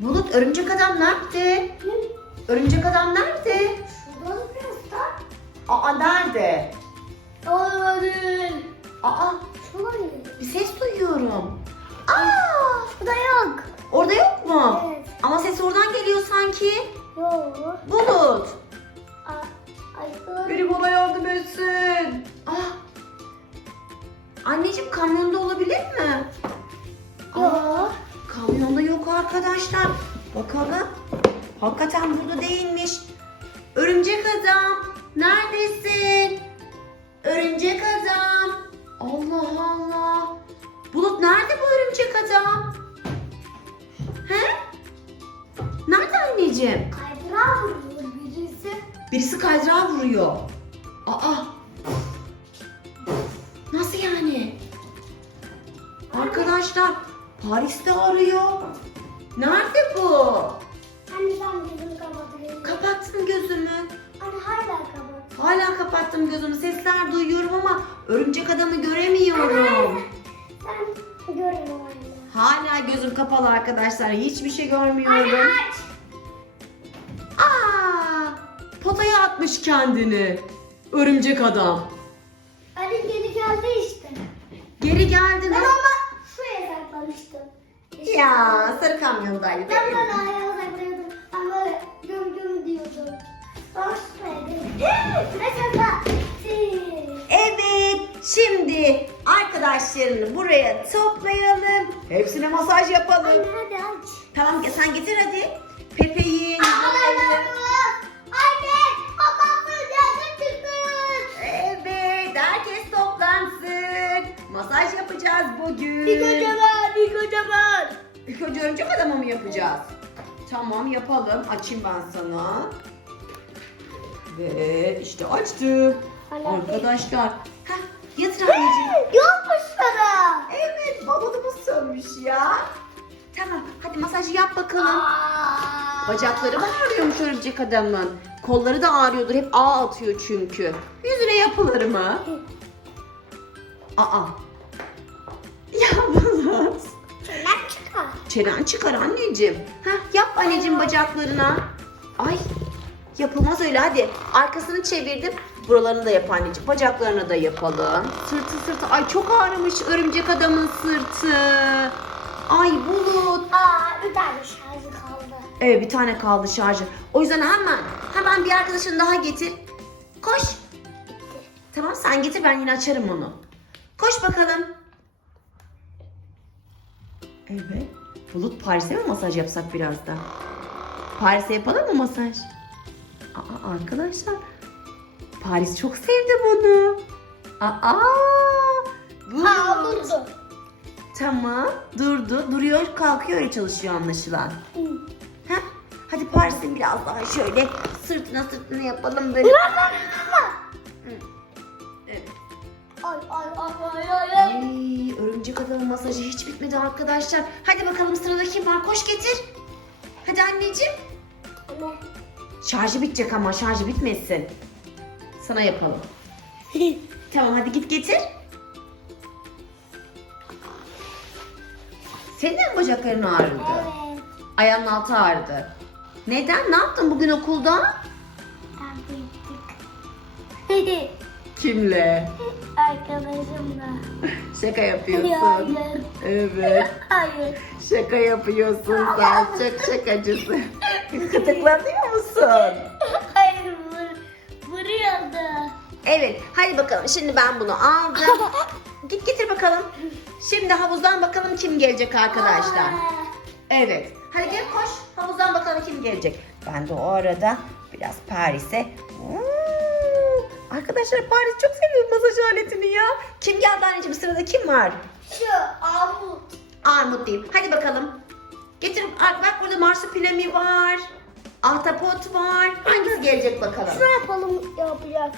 Bulut örümcek adam nerede? Örümcek adam nerede? Şurada biraz. Aa nerede? Olabilir. Aa Olabilir. bir ses duyuyorum. Aa Burada yok. orada yok mu? Evet. Ama ses oradan geliyor sanki. Yok. Bulut. Aa, Biri bana yardım etsin. Ah. Anneciğim kamyonda olabilir mi? Aa, Yok. kamyonda yok arkadaşlar. Bakalım. Hakikaten burada değilmiş. Örümcek adam. Neredesin? Örümcek adam. Allah Allah. Bulut nerede bu örümcek adam? He? Nerede anneciğim? Kaydırağı vuruyor birisi. Birisi kaydırağı vuruyor. Aa. Nasıl yani? Arkadaşlar Paris'te arıyor. Nerede bu? Anne ben gözümü kapatıyorum. Kapattım gözümü. Anne hala kapat. Hala kapattım gözümü. Sesler duyuyorum ama örümcek adamı göremiyorum. Sen görmüyorum anne. Hala gözüm kapalı arkadaşlar. Hiçbir şey görmüyorum. Anne aç. Aa! Potaya atmış kendini. Örümcek adam. Anne geri geldi işte. Geri geldi Ben mi? ama şuraya saklamıştım. İşte. Ya sarı kamyondaydı Ben böyle saklıyordum. Ben böyle göm göm diyordum. Evet, şimdi arkadaşlarını buraya toplayalım. Hepsine masaj yapalım. Anne hadi aç. Tamam sen getir hadi. Pepe'yi. Anne babamın yanına çıkın. Evet, herkes toplansın. Masaj yapacağız bugün. Bir kocaman bir kocaman. İlk önce örümcek adamı mı yapacağız? Tamam yapalım. Açayım ben sana. Ve işte açtım. Anne. Arkadaşlar. Heh, yatır anneciğim. Yokmuş sana. Evet balonumuz sönmüş ya. Tamam hadi masajı yap bakalım. Bacakları mı ağrıyormuş örümcek adamın? Kolları da ağrıyordur. Hep ağ atıyor çünkü. Yüzüne yapılır mı? Aa. Ya Çenen çıkar anneciğim. Heh, yap anneciğim bacaklarına. Ay yapılmaz öyle hadi. Arkasını çevirdim. Buralarını da yap anneciğim. Bacaklarını da yapalım. Sırtı sırtı. Ay çok ağrımış örümcek adamın sırtı. Ay Bulut. Aa bir tane şarjı kaldı. Evet bir tane kaldı şarjı. O yüzden hemen hemen bir arkadaşını daha getir. Koş. Tamam sen getir ben yine açarım onu. Koş bakalım. Evet. Bulut Paris'e mi masaj yapsak biraz da? Paris'e yapalım mı masaj? Aa arkadaşlar. Paris çok sevdi bunu. Aa. Bulut. Aa durdu. Tamam. Durdu. Duruyor kalkıyor öyle çalışıyor anlaşılan. Heh. Hadi Paris'in biraz daha şöyle sırtına sırtına yapalım böyle. Hı. Ay ay ay ay ay ay. Örümcek adamın masajı hiç bitmedi arkadaşlar. Hadi bakalım sırada kim var? Koş getir. Hadi anneciğim. Anne. Şarjı bitecek ama şarjı bitmesin. Sana yapalım. Tamam hadi git getir. Senin de mi bacakların ağrıdı? Evet. Ayağının altı ağrıdı. Neden? Ne yaptın bugün okulda? Yaptık. Kimle? Şaka yapıyorsun. Hayır. Evet. Hayır. Şaka yapıyorsun sen. Çok şakacısın. Gıdıklanıyor musun? Hayır vur. Vuruyordu. Evet. Hadi bakalım. Şimdi ben bunu aldım. Git getir bakalım. Şimdi havuzdan bakalım kim gelecek arkadaşlar. Evet. Hadi gel koş. Havuzdan bakalım kim gelecek. Ben de o arada biraz Paris'e... Arkadaşlar Paris çok seviyor masaj aletini ya. Kim geldi anneciğim sırada kim var? Şu armut. Armut diyeyim. Hadi bakalım. Getir. Aa, Bak burada marsupilami var. Ahtapot var. Hangisi gelecek bakalım? Şunu yapalım yapacak.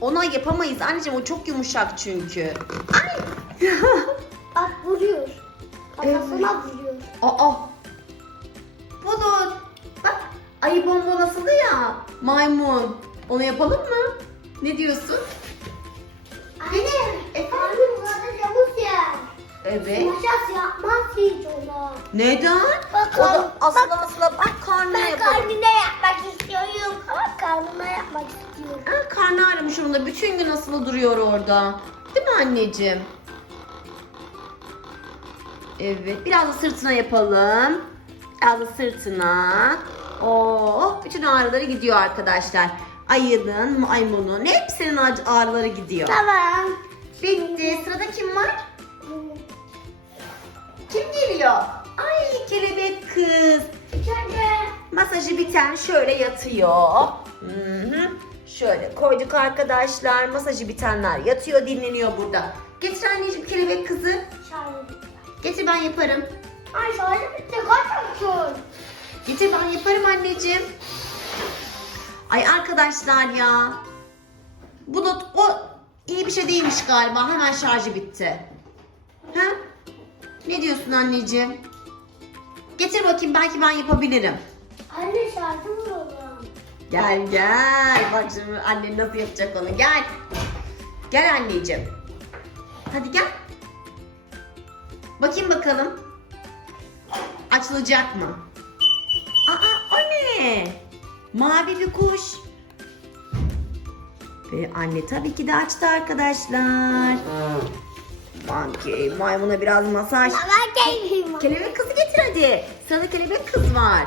Ona yapamayız anneciğim o çok yumuşak çünkü. Ay. Bak vuruyor. Kafasına vuruyor. Aa. Bulut. Bak ayı bonbon nasıldı ya? Maymun. Onu yapalım mı? Ne diyorsun? Anne. Efendim? Zaten yamuk yer. Evet. Maşas yapmaz hiç ona. Neden? Bak O da asla bak, asla bak karnına ben yapalım. karnına yapmak istiyorum. Ama karnıma yapmak istiyorum. Ha, karnı ağrımış onun da bütün gün asılı duruyor orada. Değil mi anneciğim? Evet biraz da sırtına yapalım. Biraz da sırtına. Oh bütün ağrıları gidiyor arkadaşlar. Ayının, maymunun hepsinin ağ- ağrıları gidiyor. Tamam. Bitti. Sırada kim var? Kim geliyor? Ay kelebek kız. Şöyle. Masajı biten şöyle yatıyor. Hı hı. Şöyle koyduk arkadaşlar. Masajı bitenler yatıyor, dinleniyor burada. Getir anneciğim kelebek kızı. Getir ben yaparım. Ay şöyle bitti. Kaç olsun? Getir ben yaparım anneciğim. Ay arkadaşlar ya. Bu da o iyi bir şey değilmiş galiba. Hemen şarjı bitti. Ha? Ne diyorsun anneciğim? Getir bakayım belki ben yapabilirim. Anne şarkı bulalım. Gel gel. Bak şimdi annen nasıl yapacak onu. Gel. Gel anneciğim. Hadi gel. Bakayım bakalım. Açılacak mı? Aa o ne? Mavi bir kuş. Ve anne tabii ki de açtı arkadaşlar. Sanki maymuna biraz masaj. Kelebek kızı getir hadi. Sırada kelebek kız var.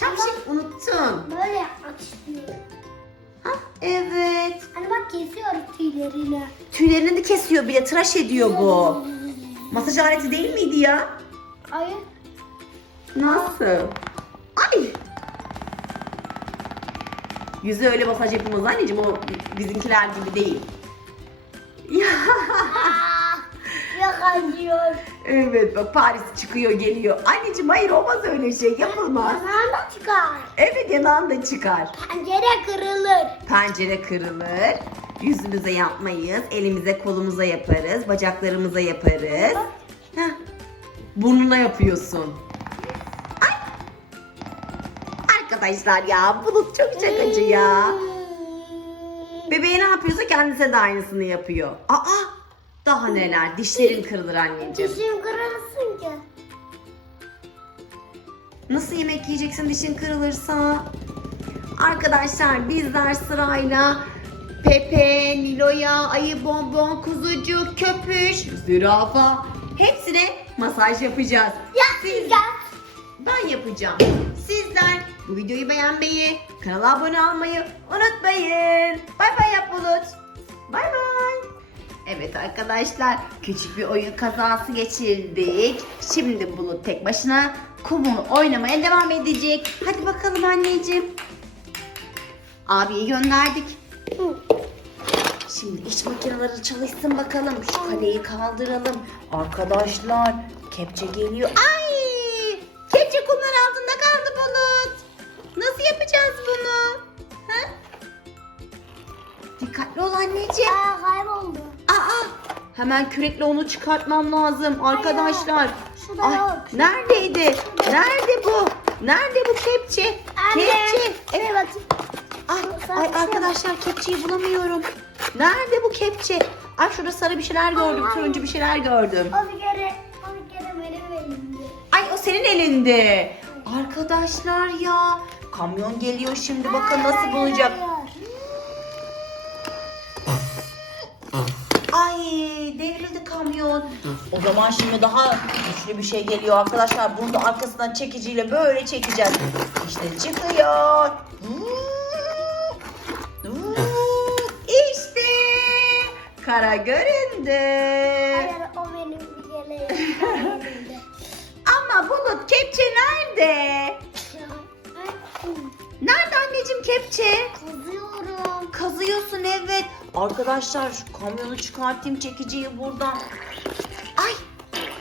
Şapşik unuttun. Böyle istiyorum. Ha evet. Hani bak kesiyor tüylerini. Tüylerini de kesiyor bile tıraş ediyor bu. Masaj aleti değil miydi ya? Hayır. Nasıl? Ay. Yüzü öyle masaj yapılmaz anneciğim o bizimkiler gibi değil. Yok acıyor. evet bak Paris çıkıyor geliyor. Anneciğim hayır olmaz öyle şey yapılmaz. Yanağında çıkar. Evet yanağın da çıkar. Pencere kırılır. Pencere kırılır. Yüzümüze yapmayız. Elimize kolumuza yaparız. Bacaklarımıza yaparız. Heh. Burnuna yapıyorsun. Arkadaşlar ya bulut çok şakacı ya. Bebeğe ne yapıyorsa kendisi de aynısını yapıyor. Aa daha neler dişlerin kırılır anneciğim. Dişim kırılsın ki. Nasıl yemek yiyeceksin dişin kırılırsa? Arkadaşlar bizler sırayla Pepe, Nilo'ya, Ayı Bonbon, Kuzucuk, Köpüş, Zürafa hepsine masaj yapacağız. Yapacağız. Ben yapacağım. Bu videoyu beğenmeyi, kanala abone olmayı unutmayın. Bay bay yap Bulut. Bay bay. Evet arkadaşlar küçük bir oyun kazası geçirdik. Şimdi Bulut tek başına kumu oynamaya devam edecek. Hadi bakalım anneciğim. Abiyi gönderdik. Şimdi iş makineleri çalışsın bakalım. Şu kaleyi kaldıralım. Arkadaşlar kepçe geliyor. Ay! Anneciğim. Aa kayboldu. Aa! Hemen kürekle onu çıkartmam lazım arkadaşlar. Şurada Ay, yok. neredeydi? Nerede bu? Nerede bu kepçe? Anne. Kepçe. Evet bakayım. Ay, ay arkadaşlar kepçeyi bulamıyorum. Nerede bu kepçe? Ay şurada sarı bir şeyler gördüm, ay. turuncu bir şeyler gördüm. O bir kere, o bir kere benim elimde. Ay o senin elinde. Arkadaşlar ya. Kamyon geliyor şimdi bakın nasıl bulacak. Ay kamyon. O zaman şimdi daha güçlü bir şey geliyor arkadaşlar. Bunu da arkasından çekiciyle böyle çekeceğiz. İşte çıkıyor. İşte kara göründü. Hayır o benim bir kere elimde. Ama Bulut kepçe nerede? Nerede anneciğim kepçe? Kızıyorum. Kazıyorsun evet. Arkadaşlar şu kamyonu çıkartayım çekiciyi buradan. Ay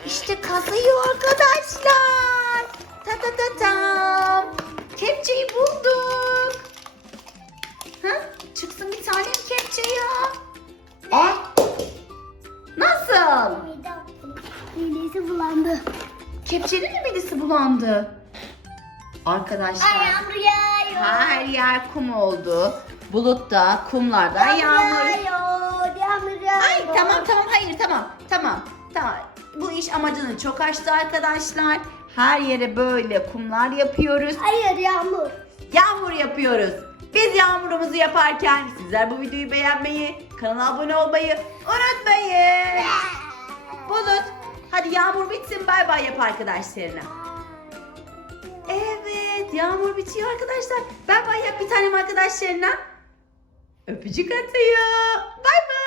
işte kazıyor arkadaşlar. Ta ta ta tam. Kepçeyi bulduk. Ha? Çıksın bir tane kepçe ya. Ay. Nasıl? Midesi bulandı. Kepçenin mi midesi bulandı? Arkadaşlar Ayağım her yer kum oldu. Bulutta, kumlarda yağmur. Yağmur yağıyor. Ay tamam tamam hayır tamam tamam tamam. Bu iş amacını çok aştı arkadaşlar. Her yere böyle kumlar yapıyoruz. Hayır yağmur. Yağmur yapıyoruz. Biz yağmurumuzu yaparken sizler bu videoyu beğenmeyi, kanala abone olmayı unutmayın. Bulut hadi yağmur bitsin bay bay yap arkadaşlarına. Evet yağmur bitiyor arkadaşlar. Bay bay yap bir tanem arkadaşlarına. Öpücük atıyor. Bay bay.